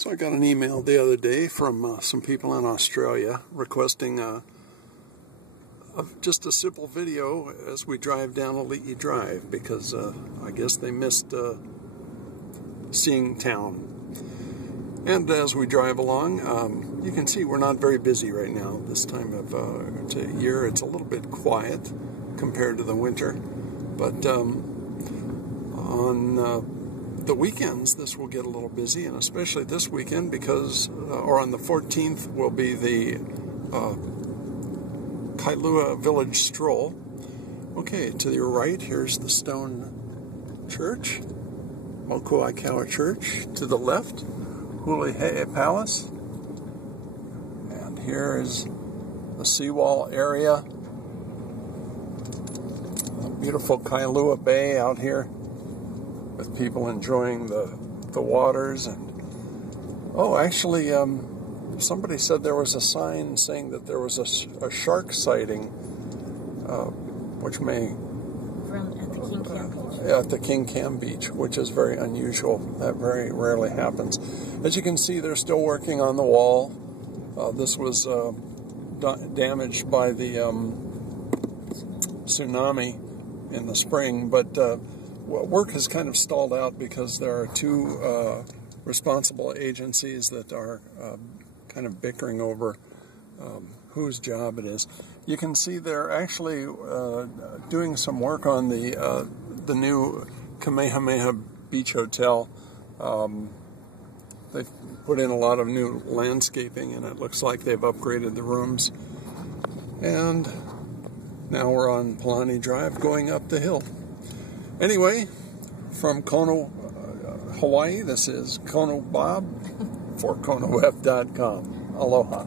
So I got an email the other day from some people in Australia requesting just a simple video as we drive down Ali'i Drive because I guess they missed seeing town. And as we drive along, you can see we're not very busy right now. This time of year, it's a little bit quiet compared to the winter. But on the weekends, this will get a little busy, and especially this weekend because, or on the 14th, will be the Kailua Village Stroll. Okay, to your right, here's the stone church, Mokuaikaua Church. To the left, Hulihe'e Palace. And here is the seawall area. A beautiful Kailua Bay out here with people enjoying the waters. And oh, actually, somebody said there was a sign saying that there was a shark sighting, which may... At the King Cam Beach. At the King Cam Beach, which is very unusual. That very rarely happens. As you can see, they're still working on the wall. This was damaged by the tsunami in the spring, but work has kind of stalled out because there are two responsible agencies that are kind of bickering over whose job it is. You can see they're actually doing some work on the new Kamehameha Beach Hotel. They've put in a lot of new landscaping, and it looks like they've upgraded the rooms. And now we're on Palani Drive going up the hill. Anyway, from Kona, Hawaii, this is Kono Bob for KonoWeb.com. Aloha.